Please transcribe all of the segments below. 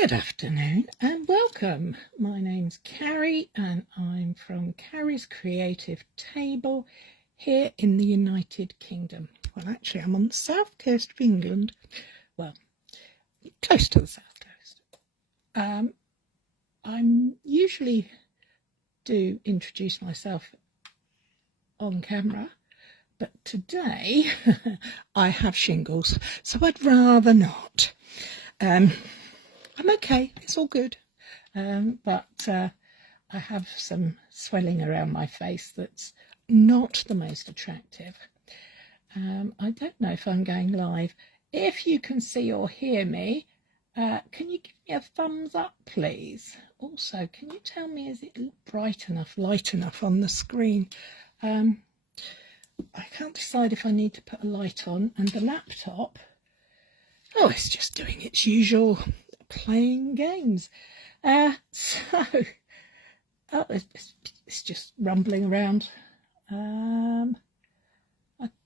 Good afternoon and welcome. My name's Cary and I'm from Cary's Creative Table here in the United Kingdom. Well, actually, I'm on the south coast of England. Well, close to the south coast. I usually do introduce myself on camera, but today I have shingles, so I'd rather not. I'm okay, it's all good, but I have some swelling around my face that's not the most attractive. I don't know if I'm going live. If you can see or hear me, can you give me a thumbs up, please? Also, can you tell me, is it bright enough, light enough on the screen? I can't decide if I need to put a light on, and the laptop, oh, it's just doing its usual playing games. It's just rumbling around. I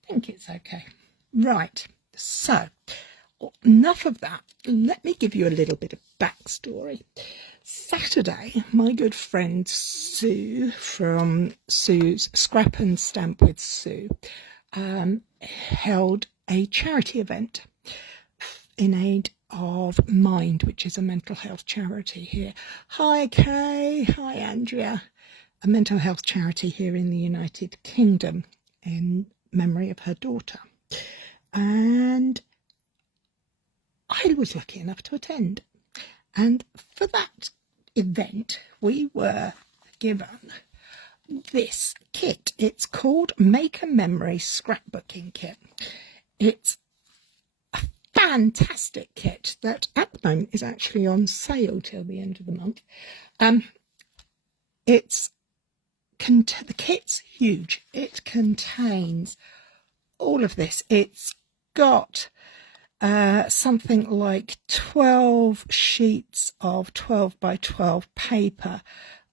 think it's okay. Right, so enough of that. Let me give you a little bit of backstory. Saturday, my good friend Sue from Sue's Scrap and Stamp with Sue held a charity event in aid of Mind, which is a mental health charity here. Hi Kay, hi Andrea, a mental health charity here in the United Kingdom in memory of her daughter. And I was lucky enough to attend. And for that event, we were given this kit. It's called Make a Memory Scrapbooking Kit. It's fantastic kit that at the moment is actually on sale till the end of the month. The kit's huge. It contains all of this. It's got something like 12 sheets of 12 by 12 paper.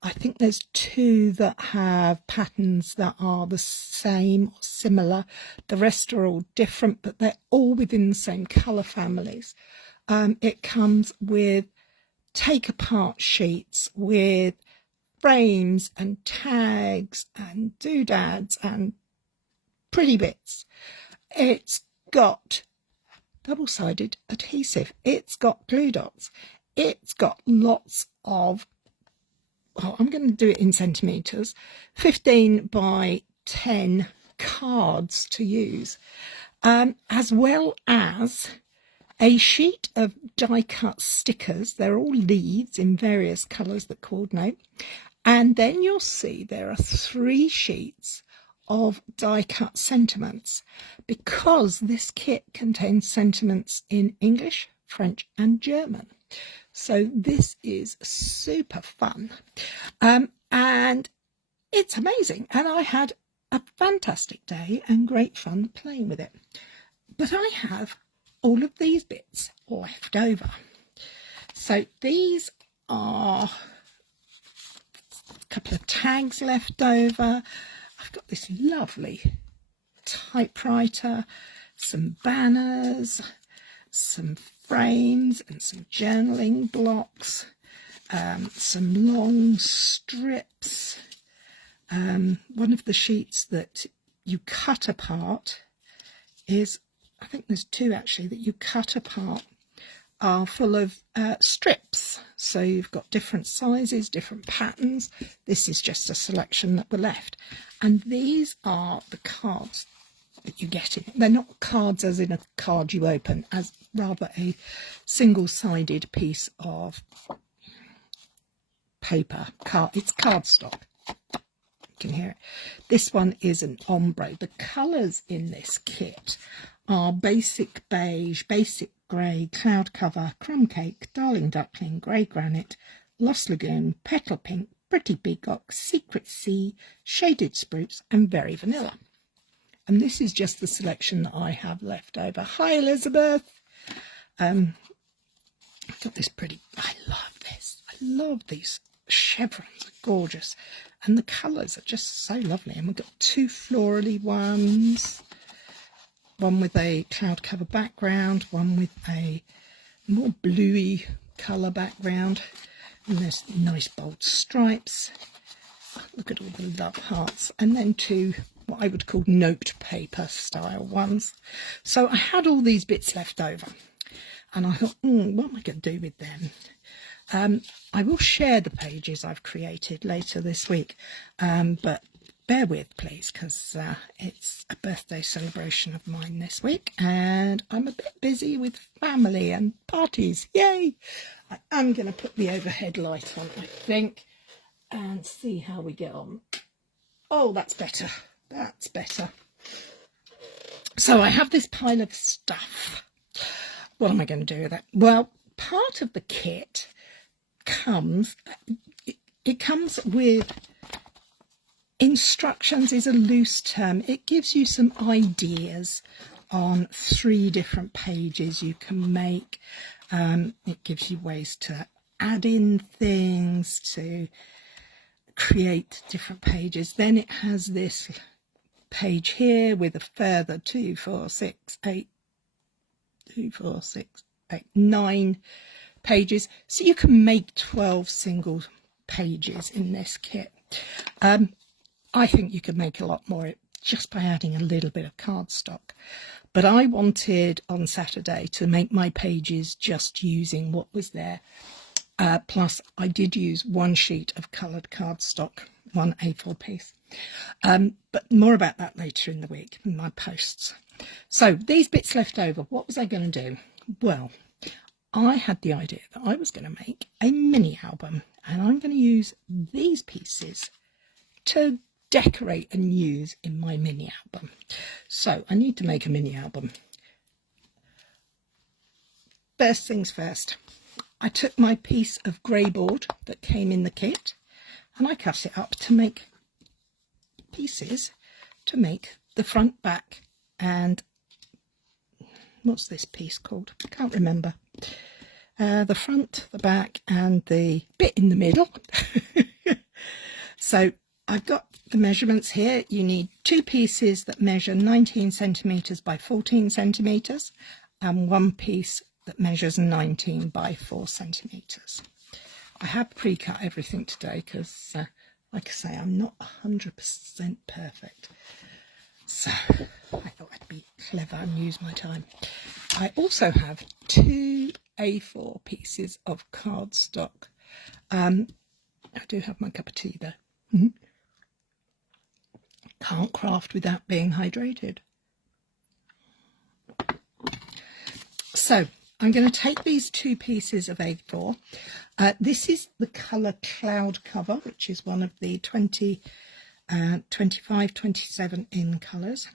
I think there's 2 that have patterns that are the same or similar. The rest are all different, but they're all within the same colour families. It comes with take-apart sheets with frames and tags and doodads and pretty bits. It's got double-sided adhesive. It's got glue dots. It's got lots of, well, I'm going to do it in centimetres, 15 by 10 cards to use, as well as a sheet of die-cut stickers. They're all leaves in various colours that coordinate. And then you'll see there are 3 sheets of die-cut sentiments, because this kit contains sentiments in English, French and German. So this is super fun, and it's amazing, and I had a fantastic day and great fun playing with it. But I have all of these bits left over. So these are a couple of tags left over. I've got this lovely typewriter, some banners, some frames and some journaling blocks, some long strips. One of the sheets that you cut apart is, I think there's 2 actually that you cut apart, are full of strips. So you've got different sizes, different patterns. This is just a selection that were left. And these are the cards that you get in it. They're not cards as in a card you open, as rather a single-sided piece of paper. It's cardstock. You can hear it. This one is an ombre. The colours in this kit are basic beige, basic grey, cloud cover, crumb cake, darling duckling, grey granite, lost lagoon, petal pink, pretty peacock, secret sea, shaded spruce and very vanilla. And this is just the selection that I have left over. Hi Elizabeth. I've got this pretty, I love this. I love these chevrons, are gorgeous. And the colours are just so lovely. And we've got 2 florally ones. One with a cloud cover background, one with a more bluey colour background, and there's nice bold stripes. Look at all the love hearts, and then two what I would call note paper style ones. So I had all these bits left over, and I thought, what am I going to do with them? I will share the pages I've created later this week, but bear with please, because it's a birthday celebration of mine this week and I'm a bit busy with family and parties. Yay! I am going to put the overhead light on, I think, and see how we get on. Oh, that's better. That's better. So I have this pile of stuff. What am I going to do with it? Well, part of the kit comes, it comes with instructions, is a loose term. It gives you some ideas on 3 different pages you can make. It gives you ways to add in things, to create different pages. Then it has this page here with a further 2, 4, 6, 8, 2, 4, 6, 8, 9 pages. So you can make 12 single pages in this kit. I think you could make a lot more just by adding a little bit of cardstock. But I wanted on Saturday to make my pages just using what was there. Plus, I did use 1 sheet of coloured cardstock, 1 A4 piece. But more about that later in the week in my posts. So these bits left over, what was I going to do? Well, I had the idea that I was going to make a mini album, and I'm going to use these pieces to decorate and use in my mini album. So I need to make a mini album. First things first, I took my piece of grey board that came in the kit and I cut it up to make pieces to make the front, back, and what's this piece called? I can't remember. The front, the back, and the bit in the middle. So I've got the measurements here. You need 2 pieces that measure 19 centimetres by 14 centimetres and 1 piece that measures 19 by 4 centimetres. I have pre-cut everything today because, like I say, I'm not 100% perfect. So I thought I'd be clever and use my time. I also have 2 A4 pieces of cardstock. I do have my cup of tea there. Can't craft without being hydrated. So I'm going to take these 2 pieces of A4. This is the colour Cloud Cover, which is one of the 25, 27 in colours.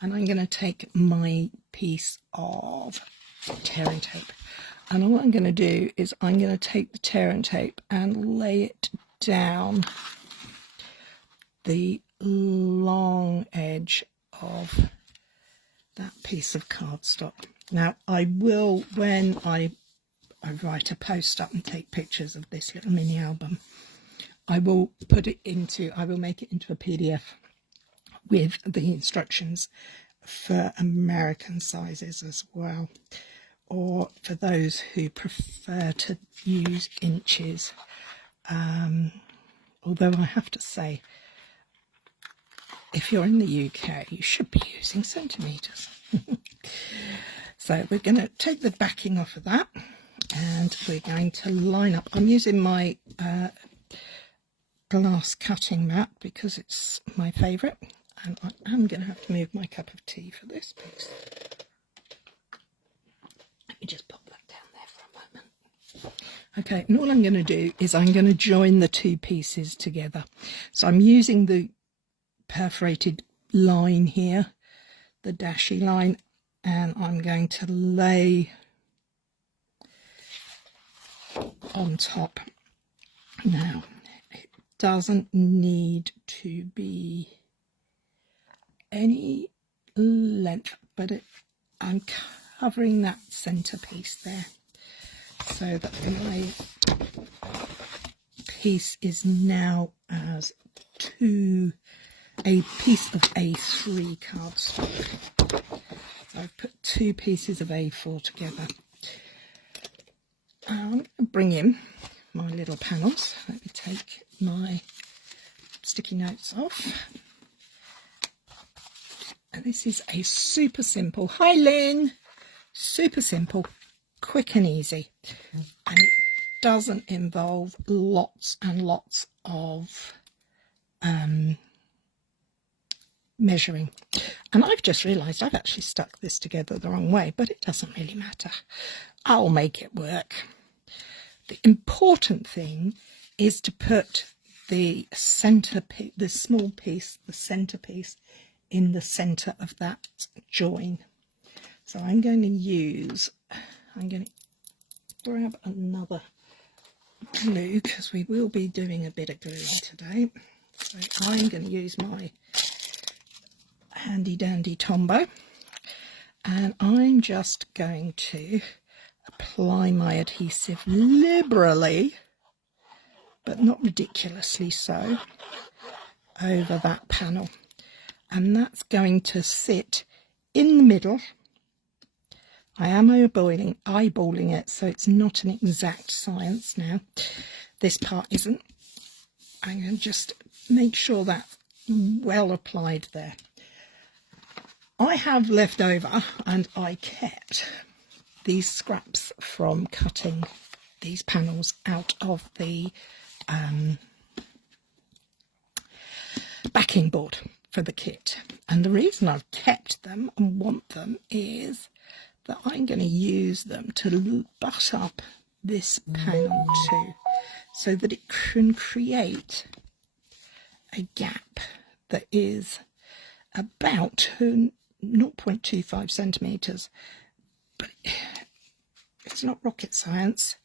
And I'm going to take my piece of tear and tape. And all I'm going to do is I'm going to take the tear and tape and lay it down the long edge of that piece of cardstock. Now I will, when I write a post up and take pictures of this little mini album, I will make it into a PDF with the instructions for American sizes as well, or for those who prefer to use inches. Although I have to say, if you're in the UK, you should be using centimetres. So we're going to take the backing off of that and we're going to line up. I'm using my glass cutting mat because it's my favourite, and I am going to have to move my cup of tea for this piece. Let me just pop that down there for a moment. Okay, and all I'm going to do is I'm going to join the 2 pieces together. So I'm using the perforated line here, the dashy line, and I'm going to lay on top. Now, it doesn't need to be any length, but I'm covering that centerpiece there so that my piece is now as a piece of A3 cardstock. So I've put 2 pieces of A4 together. bring in my little panels. Let me take my sticky notes off. And this is a super simple, hi Lynn, super simple, quick and easy. And it doesn't involve lots and lots of measuring. And I've just realised I've actually stuck this together the wrong way, but it doesn't really matter. I'll make it work. The important thing is to put the centerpiece, the small piece, the centerpiece, in the center of that join. So I'm going to grab another glue because we will be doing a bit of gluing today. So I'm going to use my handy dandy Tombow, and I'm just going to apply my adhesive liberally, but not ridiculously so, over that panel. And that's going to sit in the middle. I am eyeballing it, so it's not an exact science now. This part isn't. I'm going to just make sure that's well applied there. I have left over, and I kept these scraps from cutting these panels out of the backing board for the kit. And the reason I've kept them and want them is that I'm going to use them to butt up this panel too, so that it can create a gap that is about 0.25 centimetres. But it's not rocket science.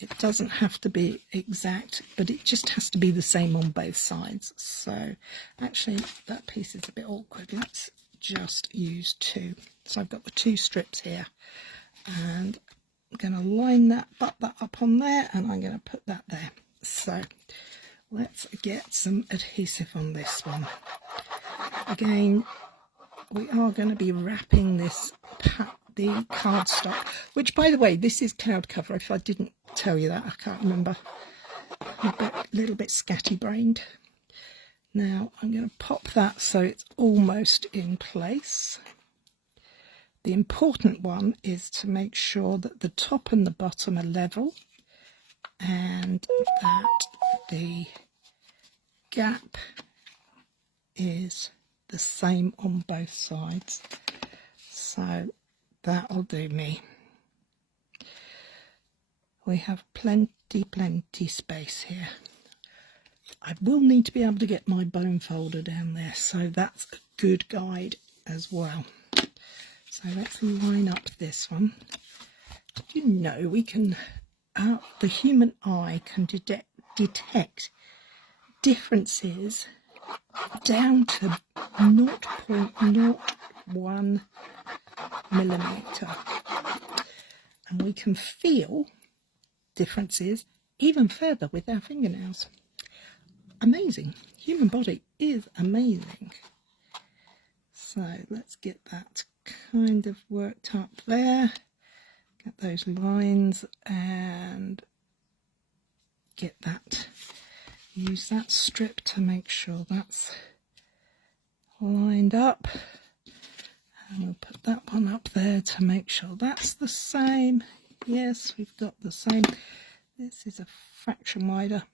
It doesn't have to be exact, but it just has to be the same on both sides. So actually that piece is a bit awkward. Let's just use two. So I've got the two strips here, and I'm going to line that, butt that up on there, and I'm going to put that there. So let's get some adhesive on this one. Again, we are going to be wrapping this the cardstock, which, by the way, this is cloud cover. If I didn't tell you that, I can't remember. I'm a little bit scatty-brained. Now I'm going to pop that so it's almost in place. The important one is to make sure that the top and the bottom are level, and that the gap is the same on both sides. So that'll do me. We have plenty space here. I will need to be able to get my bone folder down there, so that's a good guide as well. So let's line up this one. Did you know we can, the human eye can detect differences down to 0.01 millimetre, and we can feel differences even further with our fingernails. Amazing. Human body is amazing. So let's get that kind of worked up there, get those lines, and get that, use that strip to make sure that's lined up, and we'll put that one up there to make sure that's the same. Yes, we've got the same. This is a fraction wider.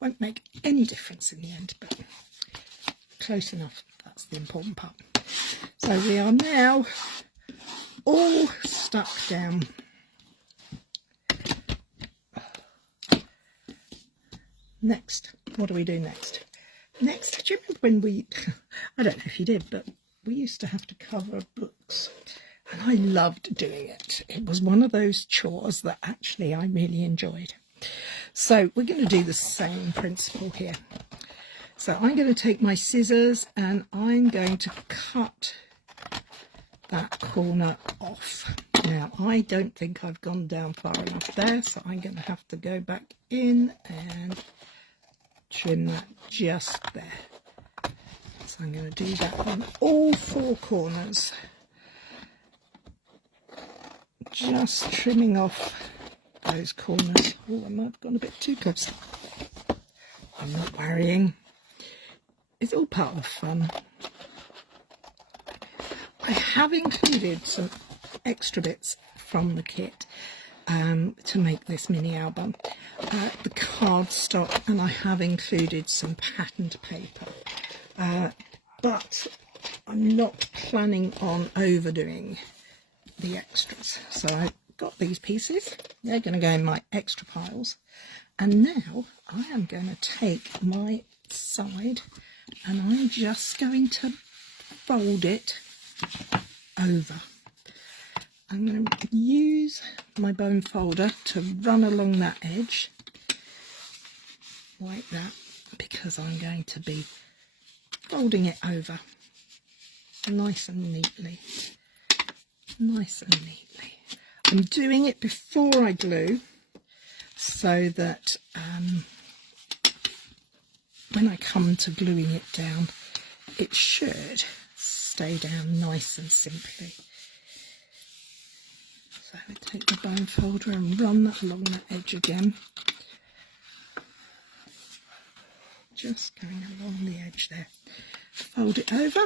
Won't make any difference in the end, but close enough. That's the important part. So we are now all stuck down. Next, what do we do next? Next, do you remember when we, I don't know if you did, but we used to have to cover books, and I loved doing it. It was one of those chores that actually I really enjoyed. So we're going to do the same principle here. So I'm going to take my scissors and I'm going to cut that corner off. Now I don't think I've gone down far enough there, so I'm going to have to go back in and trim that just there. So I'm going to do that on all four corners, just trimming off those corners. Oh, I might have gone a bit too close. I'm not worrying. It's all part of the fun. I have included some extra bits from the kit to make this mini album. The cardstock, and I have included some patterned paper. But I'm not planning on overdoing the extras. So I've got these pieces. They're going to go in my extra piles. And now I am going to take my side and I'm just going to fold it over. I'm going to use my bone folder to run along that edge like that, because I'm going to be folding it over nice and neatly. Nice and neatly. I'm doing it before I glue so that when I come to gluing it down, it should stay down nice and simply. So I take the bone folder and run that along that edge again. Just going along the edge there. Fold it over.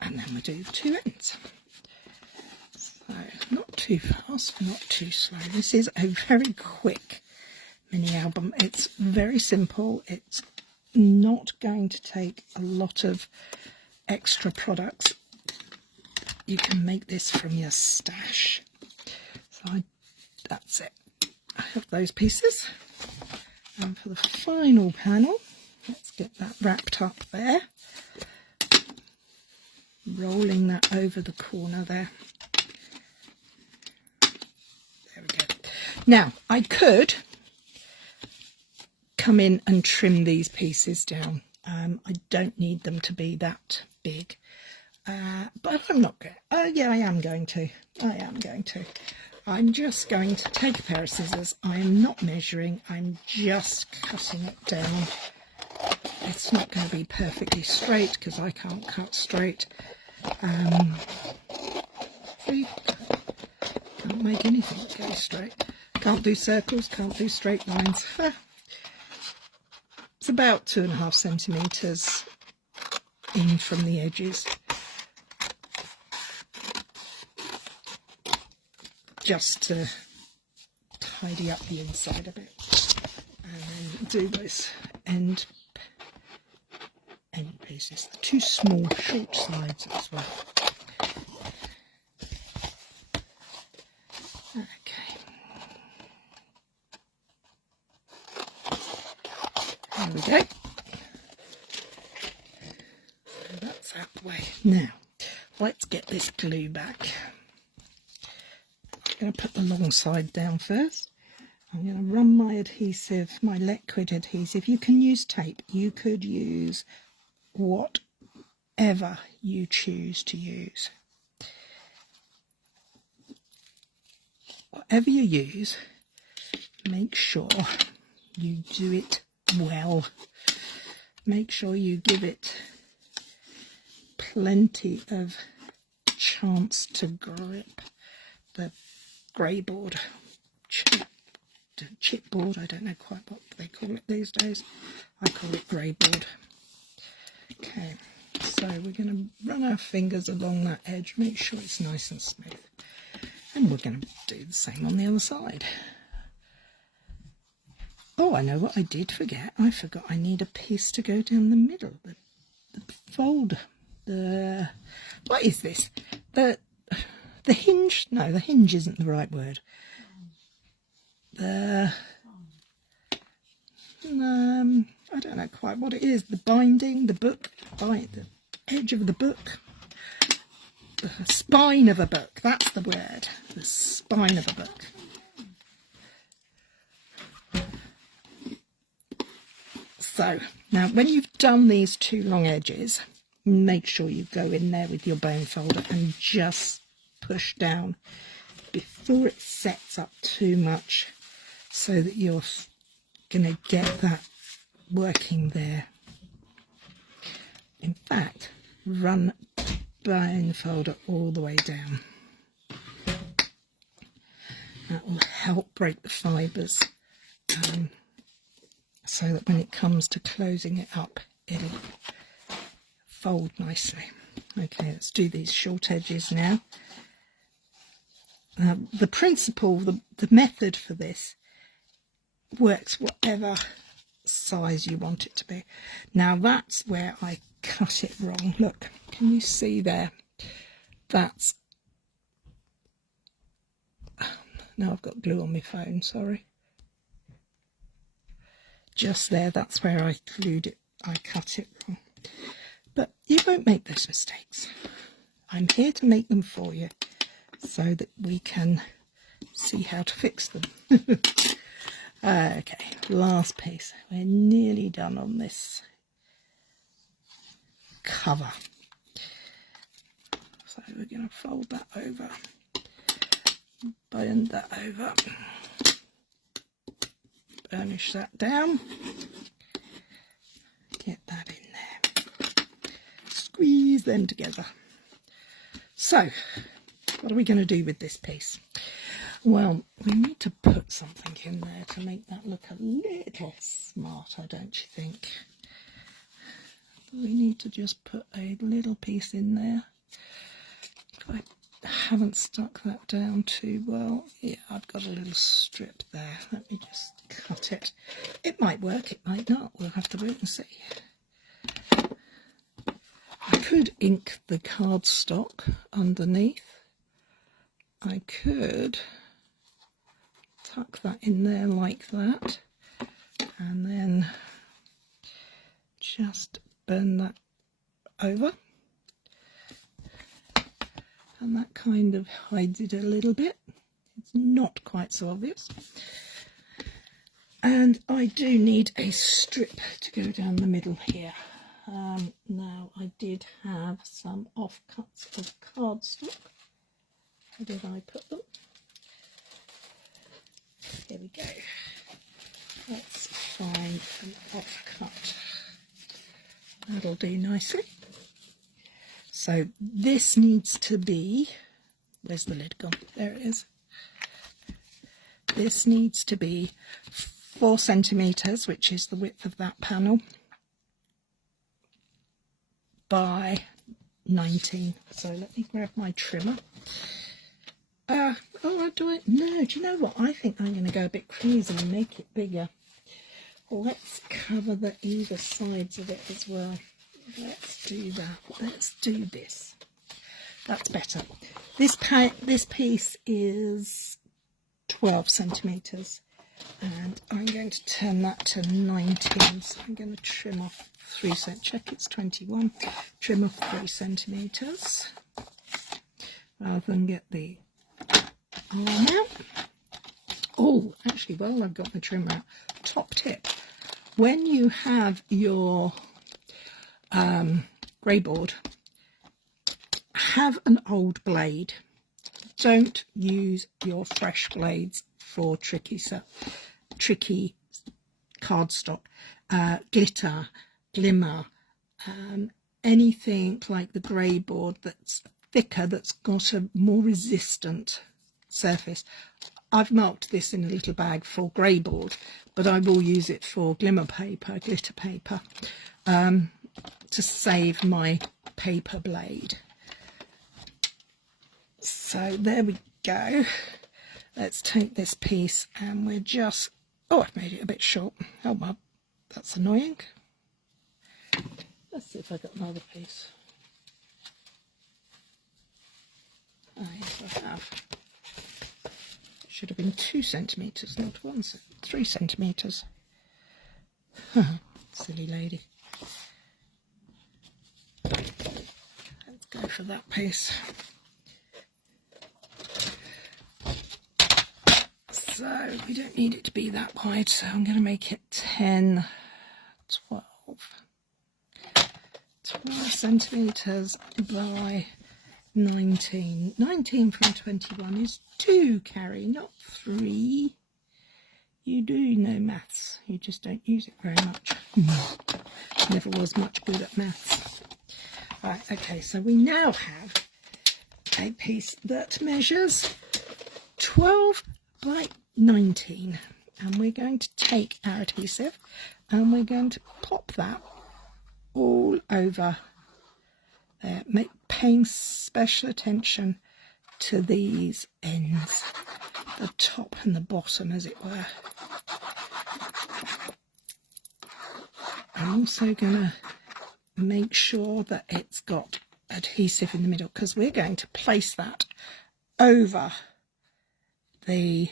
And then we do the two ends. So not too fast, not too slow. This is a very quick mini album. It's very simple. It's not going to take a lot of extra products. You can make this from your stash. So that's it. I have those pieces. And for the final panel, let's get that wrapped up there. Rolling that over the corner there. There we go. Now, I could come in and trim these pieces down. I don't need them to be that big. But I'm not going to. Yeah, I am going to. I'm just going to take a pair of scissors. I am not measuring. I'm just cutting it down. It's not going to be perfectly straight because I can't cut straight. See? Can't make anything go straight. Can't do circles, can't do straight lines. It's about 2.5 centimetres in from the edges. Just to tidy up the inside a bit. And then do those end pieces. The two small short sides as well. Okay. There we go. So that's out the way. Now, let's get this glue back. I'm going to put the long side down first. I'm going to run my adhesive, my liquid adhesive. You can use tape. You could use whatever you choose to use. Whatever you use, make sure you do it well. Make sure you give it plenty of chance to grip the grey board, chipboard, I don't know quite what they call it these days. I call it grey board. Okay, so we're going to run our fingers along that edge, make sure it's nice and smooth. And we're going to do the same on the other side. Oh, I know what I did forget. I forgot I need a piece to go down the middle. The fold. What is this? The hinge? No, the hinge isn't the right word. I don't know quite what it is. The binding, the book, the edge of the book. The spine of a book, that's the word. The spine of a book. So, now when you've done these two long edges, make sure you go in there with your bone folder and just push down before it sets up too much, so that you're going to get that working there. In fact, run bone folder all the way down. That will help break the fibres, so that when it comes to closing it up, it'll fold nicely. Okay, let's do these short edges now. The principle, the method for this works whatever size you want it to be. Now that's where I cut it wrong. Look, can you see there? That's... now I've got glue on my phone, sorry. Just there, that's where I glued it. I cut it wrong. But you won't make those mistakes. I'm here to make them for you so that we can see how to fix them. Okay, last piece. We're nearly done on this cover. So we're going to fold that over, bend that over, burnish that down, get that in there, squeeze them together. So, what are we going to do with this piece? Well, we need to put something in there to make that look a little smarter, don't you think? We need to just put a little piece in there. I haven't stuck that down too well. Yeah, I've got a little strip there. Let me just cut it. It might work, it might not. We'll have to wait and see. I could ink the cardstock underneath. I could tuck that in there like that, and then just bend that over, and that kind of hides it a little bit. It's not quite so obvious. And I do need a strip to go down the middle here. Now I did have some offcuts of cardstock. Where did I put them? Here we go. Let's find an offcut. That'll do nicely. So this needs to be, where's the lid gone? There it is. This needs to be 4 centimetres, which is the width of that panel, by 19. So let me grab my trimmer. Oh, do you know what? I think I'm going to go a bit crazy and make it bigger. Let's cover the either sides of it as well. Let's do that. Let's do this. That's better. This piece is 12 centimetres, and I'm going to turn that to 19. So I'm going to trim off 3 centimetres. Check it's 21. Trim off 3 centimetres rather than get the arm out. Oh, actually, while I've got the trim out, top tip: when you have your grey board, have an old blade. Don't use your fresh blades for tricky cardstock, glitter, glimmer, anything like the grey board that's thicker, that's got a more resistant surface. I've marked this in a little bag for grey board, but I will use it for glimmer paper, glitter paper, to save my paper blade. So there we go. Let's take this piece and we're just... oh, I've made it a bit short. Oh well, that's annoying. Let's see if I got another piece. Oh, yes, I have. It should have been 2 centimetres, not 3 centimetres. Silly lady. Let's go for that piece. So we don't need it to be that wide, so I'm going to make it 10, 12 centimetres by 19. 19 from 21 is 2, Cary, not 3. You do know maths, you just don't use it very much. Never was much good at maths. Right, okay, so we now have a piece that measures 12 by 19, and we're going to take our adhesive and we're going to pop that all over there, paying special attention to these ends, the top and the bottom as it were. I'm also going to make sure that it's got adhesive in the middle, because we're going to place that over the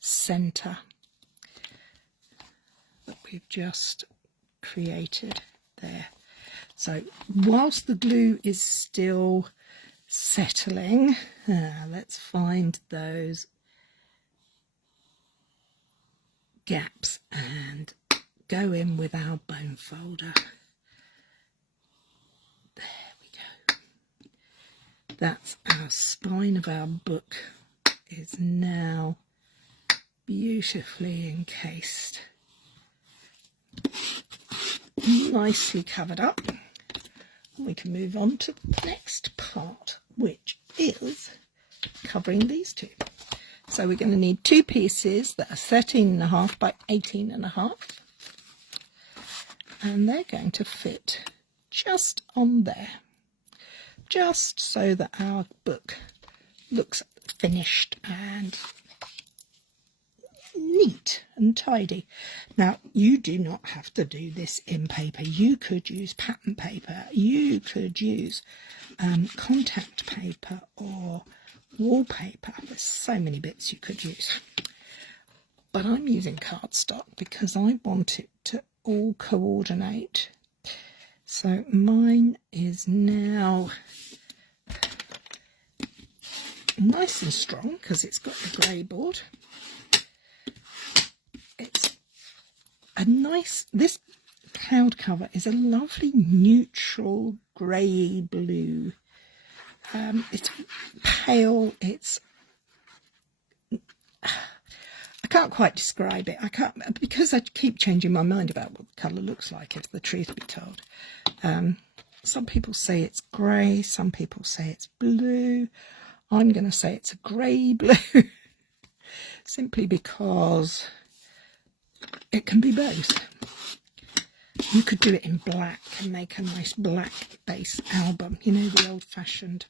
centre that we've just created there. So whilst the glue is still settling, let's find those gaps and go in with our bone folder. There we go. That's our spine of our book is now beautifully encased, nicely covered up. We can move on to the next part, which is covering these two. So we're going to need two pieces that are 13.5 by 18.5, and they're going to fit just on there, just so that our book looks finished and neat and tidy. Now, you do not have to do this in paper. You could use pattern paper, you could use contact paper or wallpaper. There's so many bits you could use, but I'm using cardstock because I want it to all coordinate. So mine is now nice and strong because it's got the grey board. It's a nice, this cloud cover is a lovely neutral grey blue. It's pale, it's, I can't quite describe it. I can't, because I keep changing my mind about what the colour looks like, if the truth be told. Some people say it's grey, some people say it's blue. I'm going to say it's a grey blue, simply because it can be both. You could do it in black and make a nice black base album, you know, the old-fashioned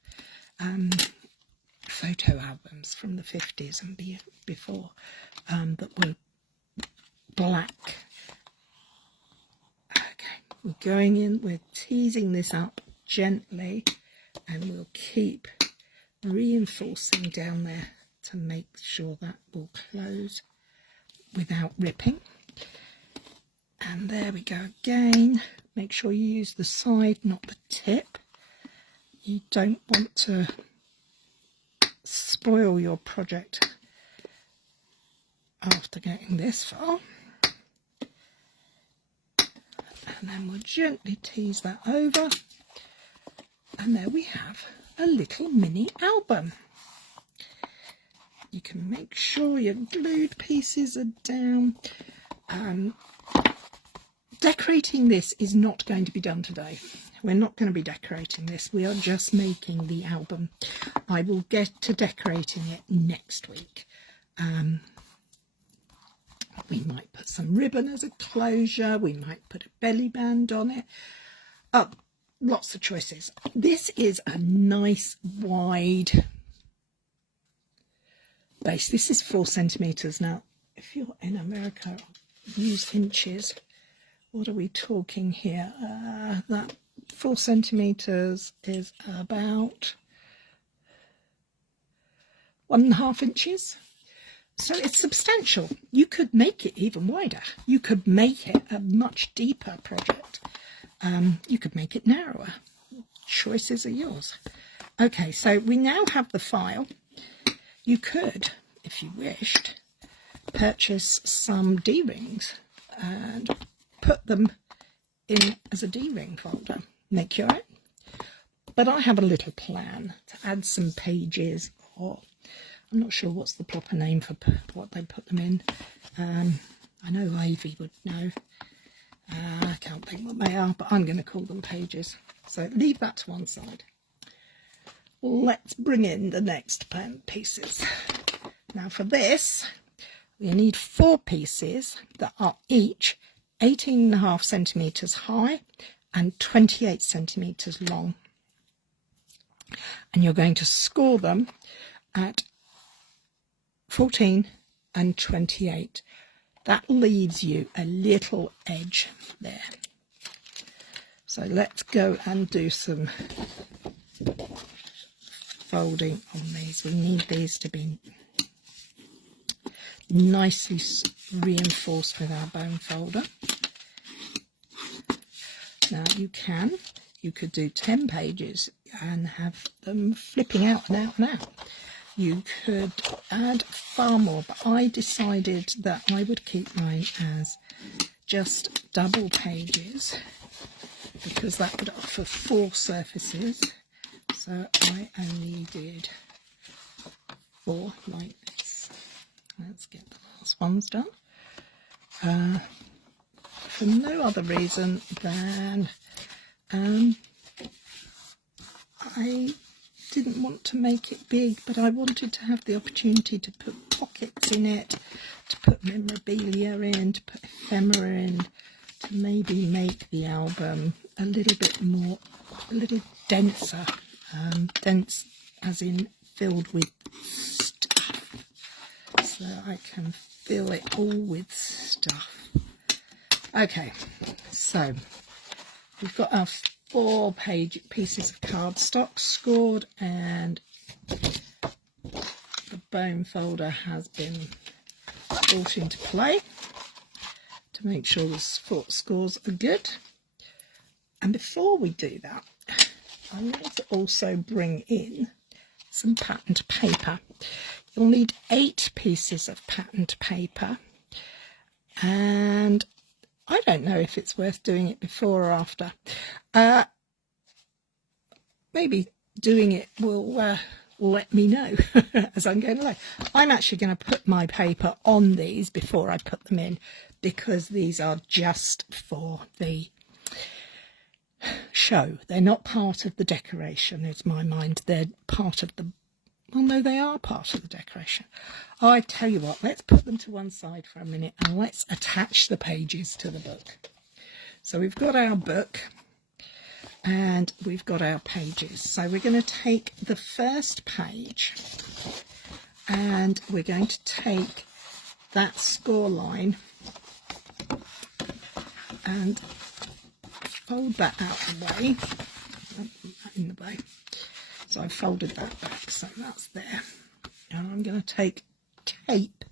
photo albums from the 50s and before that were black. Okay, we're going in, we're teasing this up gently, and we'll keep reinforcing down there to make sure that will close without ripping. And there we go again. Make sure you use the side, not the tip. You don't want to spoil your project after getting this far. And then we'll gently tease that over. And there we have a little mini album. You can make sure your glued pieces are down. Decorating this is not going to be done today. We're not going to be decorating this. We are just making the album. I will get to decorating it next week. We might put some ribbon as a closure. We might put a belly band on it. Lots of choices. This is a nice wide base. This is 4 centimetres. Now, if you're in America, use inches. What are we talking here? That 4 centimetres is about 1.5 inches. So it's substantial. You could make it even wider. You could make it a much deeper project. You could make it narrower. Choices are yours. Okay, so we now have the file. You could, if you wished, purchase some D-rings and put them in as a D-ring folder. Make your own. But I have a little plan to add some pages, or I'm not sure what's the proper name for what they put them in. I know Ivy would know. I can't think what they are, but I'm going to call them pages. So leave that to one side. Let's bring in the next pieces. Now for this, we need 4 pieces that are each 18.5 centimetres high and 28 centimetres long. And you're going to score them at 14 and 28. That leaves you a little edge there. So let's go and do some folding on these. We need these to be nicely reinforced with our bone folder. Now you could do 10 pages and have them flipping out and out and out. You could add far more, but I decided that I would keep mine as just double pages because that would offer 4 surfaces. So I only did 4 like this. Let's get the last ones done. For no other reason than I didn't want to make it big, but I wanted to have the opportunity to put pockets in it, to put memorabilia in, to put ephemera in, to maybe make the album a little bit more, a little denser, dense as in filled with stuff, so I can fill it all with stuff. Okay, so we've got our 4 pieces of cardstock scored, and the bone folder has been brought into play to make sure the scores are good. And before we do that, I'm going to also bring in some patterned paper. You'll need 8 pieces of patterned paper, and I don't know if it's worth doing it before or after. Maybe doing it will let me know as I'm going along. I'm actually going to put my paper on these before I put them in, because these are just for the show. They're not part of the decoration, is my mind. They're part of the... Well, no, they are part of the decoration. Oh, I tell you what, let's put them to one side for a minute and let's attach the pages to the book. So we've got our book and we've got our pages. So we're going to take the first page and we're going to take that score line and fold that out of the way. In the way. So I've folded that back, so that's there. And I'm going to take tape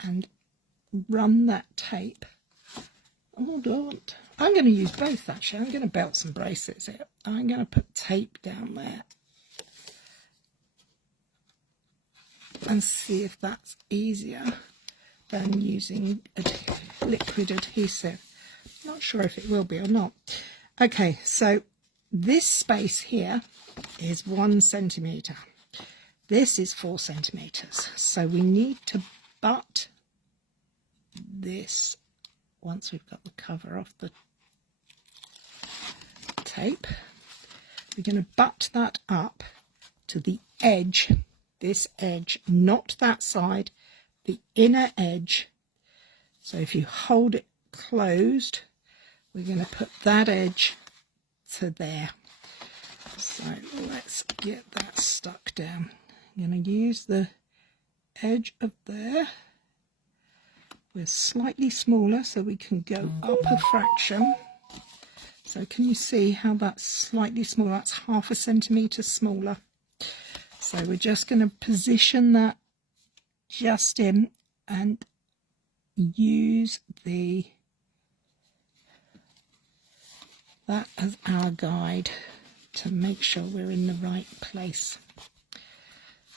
and run that tape. Oh, don't. I'm going to use both, actually. I'm going to belt some bracelets here. I'm going to put tape down there and see if that's easier than using liquid adhesive. Not sure if it will be or not. Okay, so this space here is 1 centimetre. This is 4 centimetres. So we need to butt this once we've got the cover off the tape. We're going to butt that up to the edge, this edge, not that side, the inner edge. So if you hold it closed, we're going to put that edge to there. So let's get that stuck down. I'm going to use the edge of there. We're slightly smaller so we can go up a fraction. So can you see how that's slightly smaller? That's 0.5 centimetre smaller. So we're just going to position that just in and use that as our guide to make sure we're in the right place.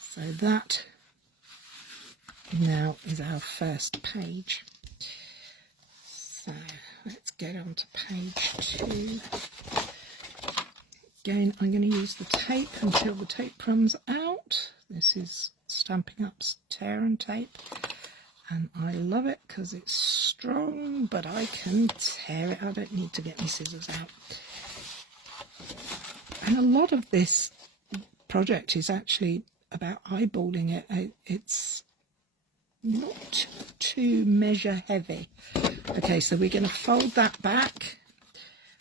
So that now is our first page. So let's get on to page 2. Again, I'm going to use the tape until the tape comes out. This is Stampin' Up's tear and tape, and I love it because it's strong, but I can tear it. I don't need to get my scissors out. And a lot of this project is actually about eyeballing it. It's not too measure heavy. Okay, so we're going to fold that back.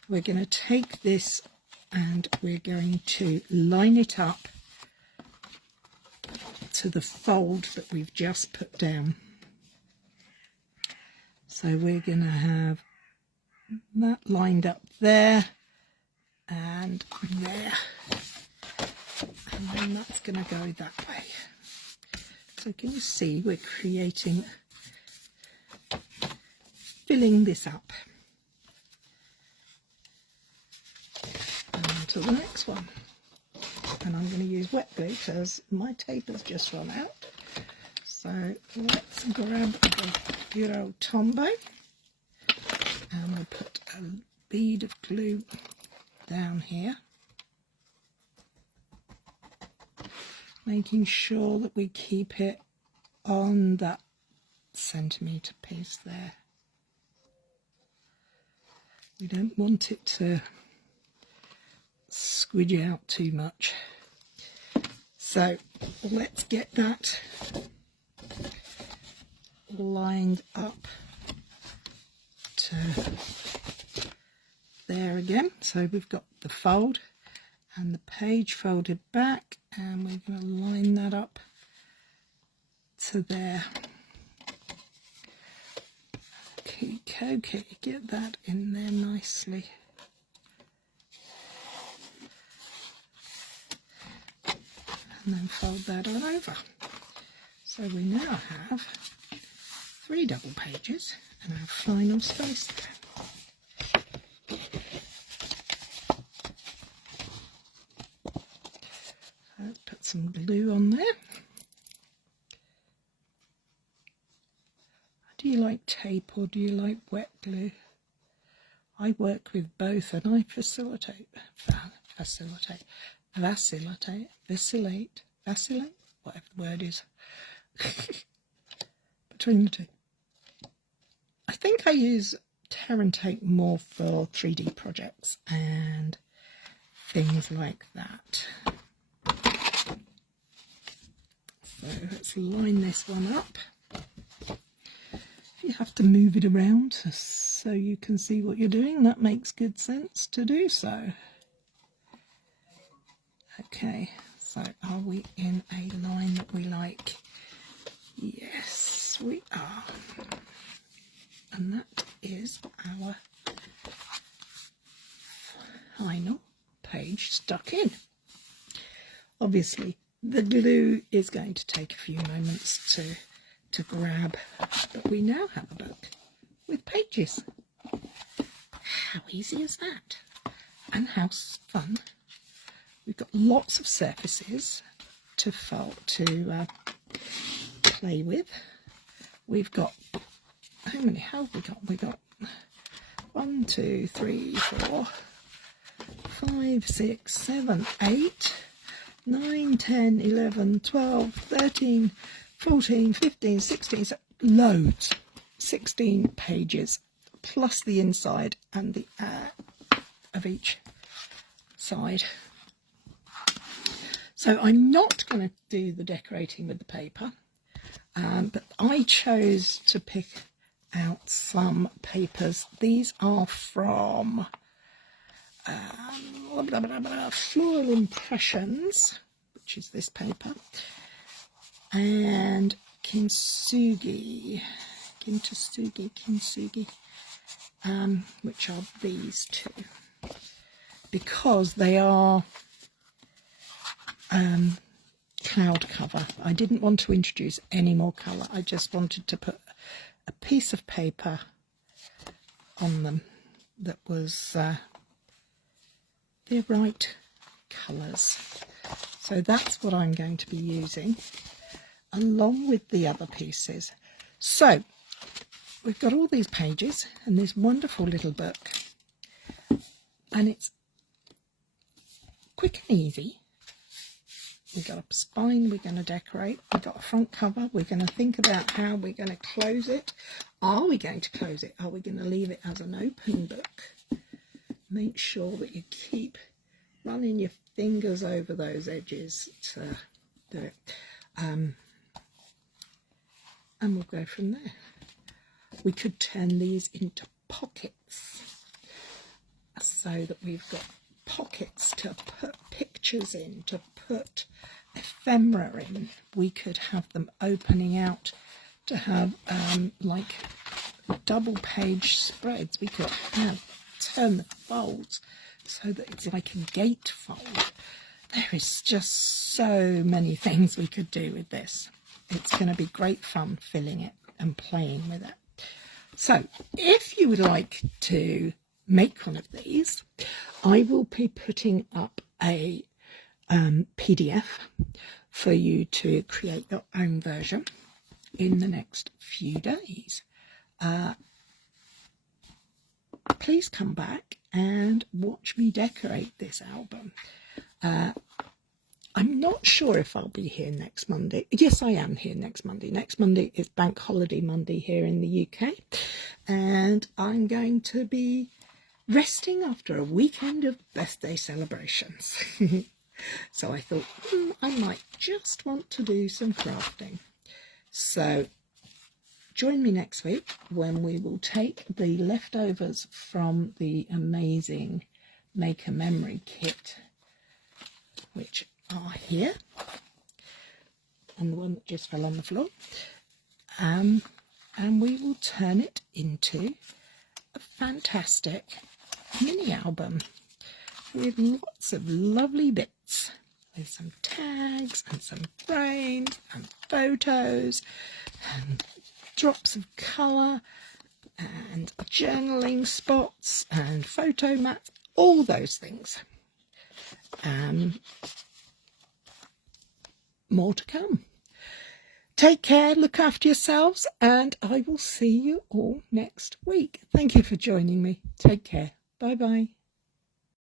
We're going to take this and we're going to line it up to the fold that we've just put down. So we're going to have that lined up there and there, and then that's going to go that way. So can you see we're creating, filling this up. And to the next one. And I'm going to use wet glue because my tape has just run out. So let's grab the good old Tombow and we'll put a bead of glue down here, making sure that we keep it on that centimetre piece there. We don't want it to squidge out too much. So let's get that lined up to there again. So we've got the fold and the page folded back, and we're going to line that up to there. Okay, get that in there nicely. And then fold that on over. So we now have 3 double pages and our final space there. Let's put some glue on there. Do you like tape or do you like wet glue? I work with both and I vacillate, whatever the word is, between the two. I think I use tear and tape more for 3D projects and things like that. So let's line this one up. You have to move it around so you can see what you're doing. That makes good sense to do so. Okay, so are we in a line that we like? Yes, we are. And that is our final page stuck in. Obviously, the glue is going to take a few moments to grab, but we now have a book with pages. How easy is that? And how fun. We've got lots of surfaces to play with. We've got, how have we got? We got 1, 2, 3, 4, 5, 6, 7, 8, 9, 10, 11, 12, 13, 14, 15, 16, so loads. 16 pages plus the inside and the of each side. So I'm not going to do the decorating with the paper, but I chose to pick out some papers. These are from Floral Impressions, which is this paper, and Kintsugi, which are these two, because they are cloud cover. I didn't want to introduce any more colour. I just wanted to put a piece of paper on them that was the right colours. So that's what I'm going to be using along with the other pieces. So we've got all these pages and this wonderful little book, and it's quick and easy. We've got a spine we're going to decorate. We've got a front cover. We're going to think about how we're going to close it. Are we going to close it? Are we going to leave it as an open book? Make sure that you keep running your fingers over those edges to do it. And we'll go from there. We could turn these into pockets so that we've got pockets to put pictures in, to put ephemera in. We could have them opening out to have like double page spreads. We could turn the folds so that it's like a gatefold. There is just so many things we could do with this. It's going to be great fun filling it and playing with it. So if you would like to make one of these, I will be putting up a PDF for you to create your own version in the next few days. Please come back and watch me decorate this album. I'm not sure if I'll be here next Monday. Yes, I am here next Monday. Next Monday is Bank Holiday Monday here in the UK. And I'm going to be resting after a weekend of birthday celebrations. So I thought, I might just want to do some crafting. So join me next week when we will take the leftovers from the amazing Make a Memory kit, which are here, and the one that just fell on the floor, and we will turn it into a fantastic mini album with lots of lovely bits, with some tags and some frames and photos and drops of colour and journaling spots and photo mats, all those things. More to come. Take care, look after yourselves, and I will see you all next week. Thank you for joining me. Take care. Bye bye.